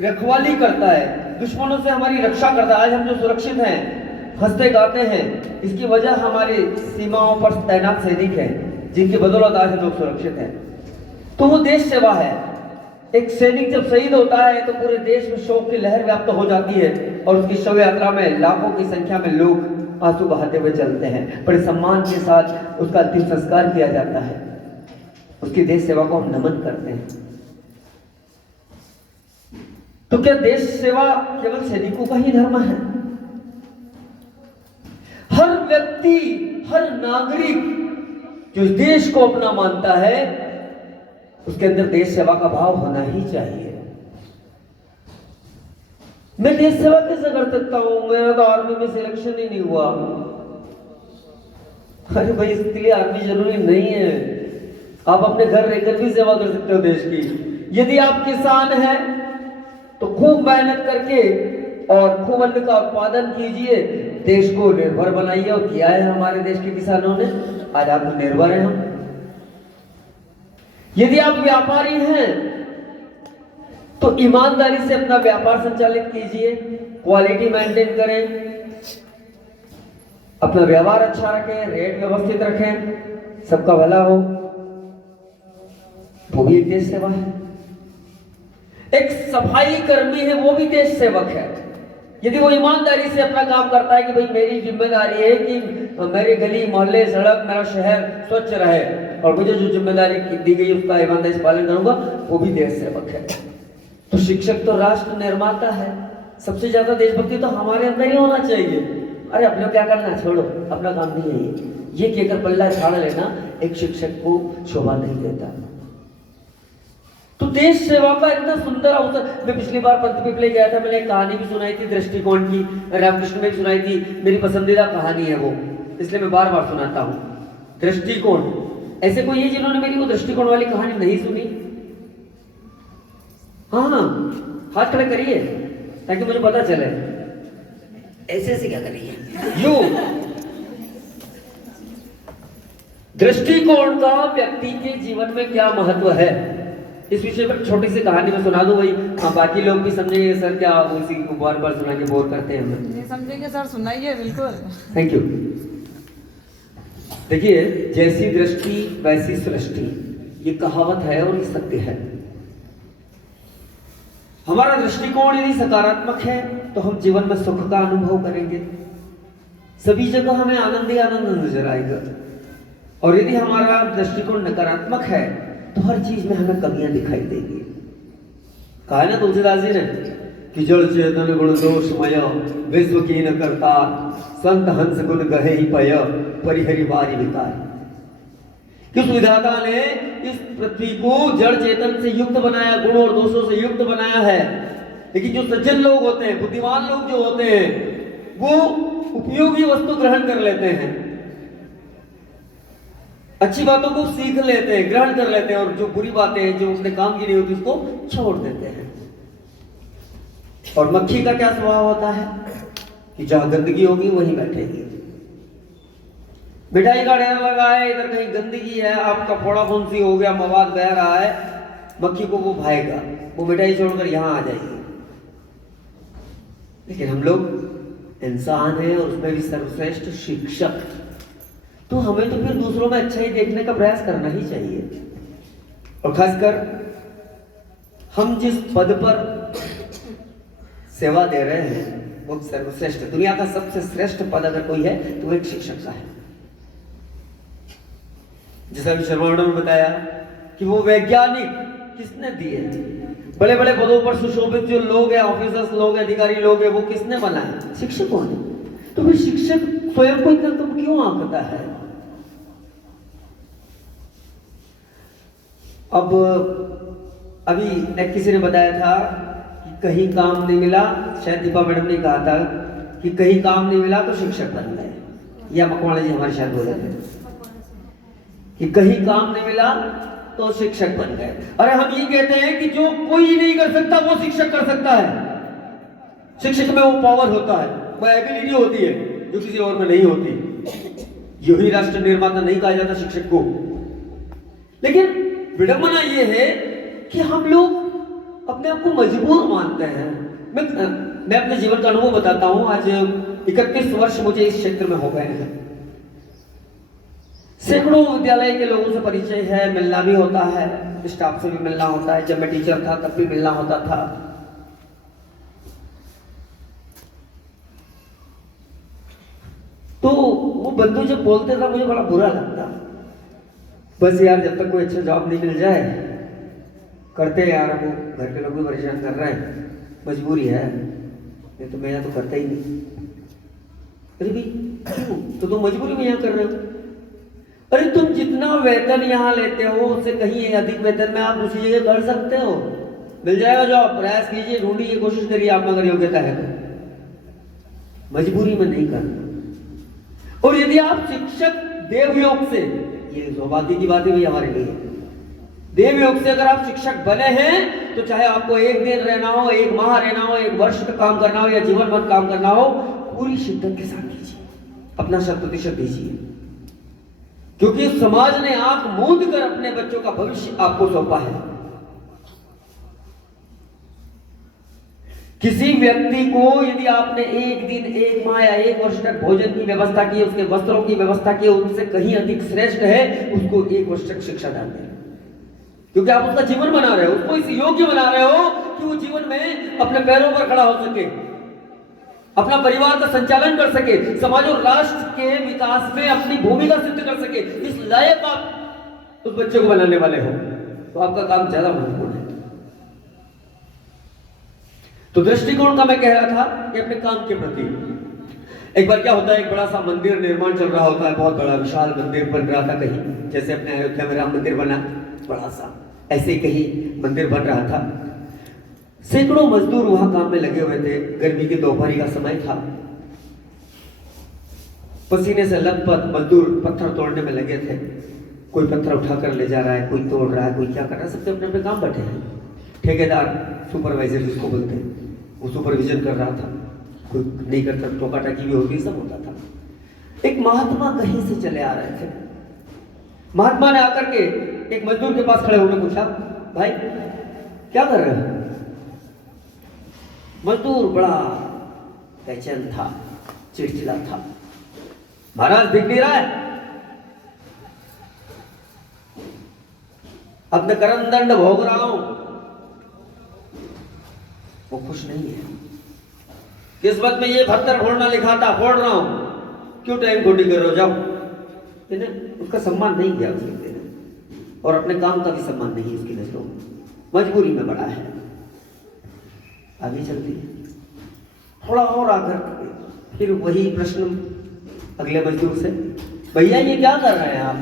रखवाली करता है, दुश्मनों से हमारी रक्षा करता है। आज हम जो सुरक्षित हैं, हंसते गाते हैं, इसकी वजह हमारी सीमाओं पर तैनात सैनिक हैं, जिनकी बदौलत आज हम लोग सुरक्षित हैं। तो वो देश सेवा है। एक सैनिक जब शहीद होता है तो पूरे देश में शोक की लहर व्याप्त हो जाती है और उसकी शव यात्रा में लाखों की संख्या में लोग आंसू बहाते हुए चलते हैं। बड़े सम्मान के साथ उसका अंतिम संस्कार किया जाता है। उसकी देश सेवा को हम नमन करते हैं। तो क्या देश सेवा केवल सैनिकों का ही धर्म है? हर व्यक्ति, हर नागरिक जो देश को अपना मानता है, उसके अंदर देश सेवा का भाव होना ही चाहिए। मैं देश सेवा कैसे कर सकता हूं? मेरा तो आर्मी में सिलेक्शन ही नहीं हुआ। अरे भाई, इसके लिए आर्मी जरूरी नहीं है। आप अपने घर रहकर भी सेवा कर सकते हो देश की। यदि आप किसान हैं तो खूब मेहनत करके और खूब अन्न का उत्पादन कीजिए, देश को निर्भर बनाइए। और किया है हमारे देश के किसानों ने, आज आत्मनिर्भर हैं हम। यदि आप व्यापारी हैं तो ईमानदारी से अपना व्यापार संचालित कीजिए, क्वालिटी मेंटेन करें, अपना व्यवहार अच्छा रखें, रेट व्यवस्थित रखें, सबका भला हो। वो भी एक देश सेवा है। एक सफाई कर्मी है, वो भी देश सेवक है। यदि वो ईमानदारी से अपना काम करता है कि भाई मेरी जिम्मेदारी है कि मेरे गली मोहल्ले सड़क मेरा शहर स्वच्छ रहे और मुझे जो जिम्मेदारी दी गई उसका ईमानदारी से पालन करूंगा, वो भी देश सेवक है। तो शिक्षक तो राष्ट्र निर्माता है। सबसे ज्यादा देशभक्ति तो हमारे अंदर ही होना चाहिए। अरे अपने क्या करना, छोड़ो, अपना काम नहीं है ये कहकर पल्ला झाड़ लेना एक शिक्षक को शोभा नहीं देता। तो देश सेवा का इतना सुंदर अवसर। मैं पिछली बार पंचपीपले गया था, मैंने एक कहानी भी सुनाई थी दृष्टिकोण की, रामकृष्ण में भी सुनाई थी। मेरी पसंदीदा कहानी है वो, इसलिए मैं बार बार सुनाता हूँ। दृष्टिकोण। ऐसे कोई है जिन्होंने मेरी वो दृष्टिकोण वाली कहानी नहीं सुनी? हाँ, हाथ खड़े करिए ताकि मुझे पता चले। ऐसे ऐसे क्या करिए, यूं। दृष्टिकोण का व्यक्ति के जीवन में क्या महत्व है, इस विषय पर छोटी सी कहानी में सुना दूं भाई। हाँ, बाकी लोग भी समझेंगे। सर क्या उसी को बार बार सुना के बोर करते हैं हमें? समझेंगे सर, सुनाइए बिल्कुल। Thank you. देखिए, जैसी दृष्टि वैसी सृष्टि, ये कहावत है और ये सत्य है। हमारा दृष्टिकोण यदि सकारात्मक है तो हम जीवन में सुख का अनुभव करेंगे, सभी जगह हमें आनंद ही आनंद नजर आएगा। और यदि हमारा दृष्टिकोण नकारात्मक है तो हर चीज में हमें कमियां दिखाई देगी। कहा है ना तुलसीदास जी ने कि जड़ चेतन गुण दोषमय, विश्व की न करता, संत हंस गुण गहे ही पय, परिहरि वारी विकार। किस विधाता ने इस पृथ्वी को जड़ चेतन से युक्त बनाया, गुण और दोषों से युक्त बनाया है। लेकिन जो सज्जन लोग होते हैं, बुद्धिमान लोग जो होते हैं, वो उपयोगी वस्तु ग्रहण कर लेते हैं, अच्छी बातों को सीख लेते हैं, ग्रहण कर लेते हैं, और जो बुरी बातें हैं जो उसने काम की नहीं होती उसको छोड़ देते हैं। और मक्खी का क्या स्वभाव होता है कि जहां गंदगी होगी वहीं बैठेगी। मिठाई का ढेर लगा है, इधर कहीं गंदगी है, आपका फोड़ा फुंसी हो गया, मवाद बह रहा है, मक्खी को वो भाएगा, वो मिठाई छोड़कर यहां आ जाएगी। लेकिन हम लोग इंसान हैं और उसमें भी सर्वश्रेष्ठ शिक्षक, तो हमें तो फिर दूसरों में अच्छा ही देखने का प्रयास करना ही चाहिए। और खासकर हम जिस पद पर सेवा दे रहे हैं वो सर्वश्रेष्ठ, दुनिया का सबसे श्रेष्ठ पद अगर कोई है तो वो एक शिक्षक का है। जैसा अभी शर्मा मैडम ने बताया कि वो वैज्ञानिक किसने दिए, बड़े बड़े पदों पर सुशोभित जो लोग हैं, ऑफिसर्स लोग हैं, अधिकारी लोग हैं, वो किसने बनाया? शिक्षकों ने। तो फिर शिक्षक स्वयं को इतना तुम क्यों आंकता है? अब अभी एक किसी ने बताया था कि कहीं काम नहीं मिला, शायद दीपा मैडम ने कहा था कि कहीं काम नहीं मिला तो शिक्षक बन गए, या मकवाणा जी हमारे शायद बोले थे कि कहीं काम नहीं मिला तो शिक्षक बन गए। अरे हम ये कहते हैं कि जो कोई नहीं कर सकता वो शिक्षक कर सकता है। शिक्षक में वो पावर होता है, वो एबिलिटी होती है जो किसी और में नहीं होती। यही राष्ट्र निर्माता नहीं कहा जाता शिक्षक को। लेकिन विडंबना ये है कि हम लोग अपने आप को मजबूर मानते हैं। मैं अपने जीवन का अनुभव बताता हूं। आज 31 वर्ष मुझे इस क्षेत्र में हो गए हैं। सैकड़ों विद्यालय के लोगों से परिचय है, मिलना भी होता है, स्टाफ से भी मिलना होता है। जब मैं टीचर था तब भी मिलना होता था। तो वो बंधु जब बोलते था मुझे बड़ा बुरा लगता, बस यार जब तक कोई अच्छा जॉब नहीं मिल जाए करते यार, वो घर के लोग भी परेशान कर रहे हैं, मजबूरी है, नहीं तो मैं तो करता ही नहीं। अरे भाई क्यों? तो तुम मजबूरी में यहाँ कर रहे हो। अरे तुम जितना वेतन यहाँ लेते हो उससे कहीं अधिक वेतन में आप उसी जगह कर सकते हो, मिल जाएगा जॉब, प्रयास कीजिए, ढूंढिए, कोशिश करिए, आप अगर योग्यता है तो। मजबूरी में नहीं करना। और यदि आप शिक्षक देवयोग से, ये सौभाग्य की बात है भी हमारे लिए, देवयोग से अगर आप शिक्षक बने हैं तो चाहे आपको एक दिन रहना हो, एक माह रहना हो, एक वर्ष तक काम करना हो या जीवन भर काम करना हो, पूरी शिद्दत के साथ कीजिए, अपना 100% दीजिए, क्योंकि समाज ने आंख मूंद कर अपने बच्चों का भविष्य आपको सौंपा है। किसी व्यक्ति को यदि आपने एक दिन, एक माह या एक वर्ष तक भोजन की व्यवस्था की, उसके वस्त्रों की व्यवस्था की, उनसे कहीं अधिक श्रेष्ठ है, उसको 1 वर्ष तक शिक्षा दान दें, क्योंकि आप उसका जीवन बना रहे हो, उसको इस योग्य बना रहे हो कि वो जीवन में अपने पैरों पर खड़ा हो सके, अपना परिवार का संचालन कर सके, समाज और राष्ट्र के विकास में अपनी भूमिका सिद्ध कर सके। इस लायक आप उस बच्चे को बनाने वाले हो, तो आपका काम ज्यादा महत्वपूर्ण है। तो दृष्टिकोण का मैं कह रहा था कि अपने काम के प्रति, एक बार क्या होता है, एक बड़ा सा मंदिर निर्माण चल रहा होता है, बहुत बड़ा विशाल मंदिर बन रहा था कहीं, जैसे अपने अयोध्या में राम मंदिर बना बड़ा सा, ऐसे ही कहीं मंदिर बन रहा था। सैकड़ों मजदूर वहां काम में लगे हुए थे। गर्मी की दोपहरी का समय था, पसीने से लथपथ मजदूर पत्थर तोड़ने में लगे थे। कोई पत्थर उठाकर ले जा रहा है, कोई तोड़ रहा है, कोई क्या कर रहा है, सबसे अपने अपने काम बैठे हैं। ठेकेदार, सुपरवाइजर जिसको बोलते हैं, वो सुपरविजन कर रहा था, कोई नहीं करता, टोका टाकी भी होती, सब होता था। एक महात्मा कहीं से चले आ रहे थे। महात्मा ने आकर के एक मजदूर के पास खड़े होकर पूछा, भाई क्या कर रहे हो? मजदूर बड़ा बेचैन था, चिड़चिड़ा था। महाराज दिख नहीं रहा है, अपने कर्म दंड भोग रहा हूं। वो खुश नहीं है। किस्मत में ये पत्थर फोड़ना लिखा था, फोड़ रहा हूं, क्यों टाइम खोटी कर रहे हो, जाओ। उसका सम्मान नहीं किया उसने, और अपने काम का भी सम्मान नहीं उसकी नजरों में, मजबूरी में बड़ा है। आगे चलती है, थोड़ा और आकर फिर वही प्रश्न अगले मजदूर से, भैया ये क्या कर रहे हैं आप?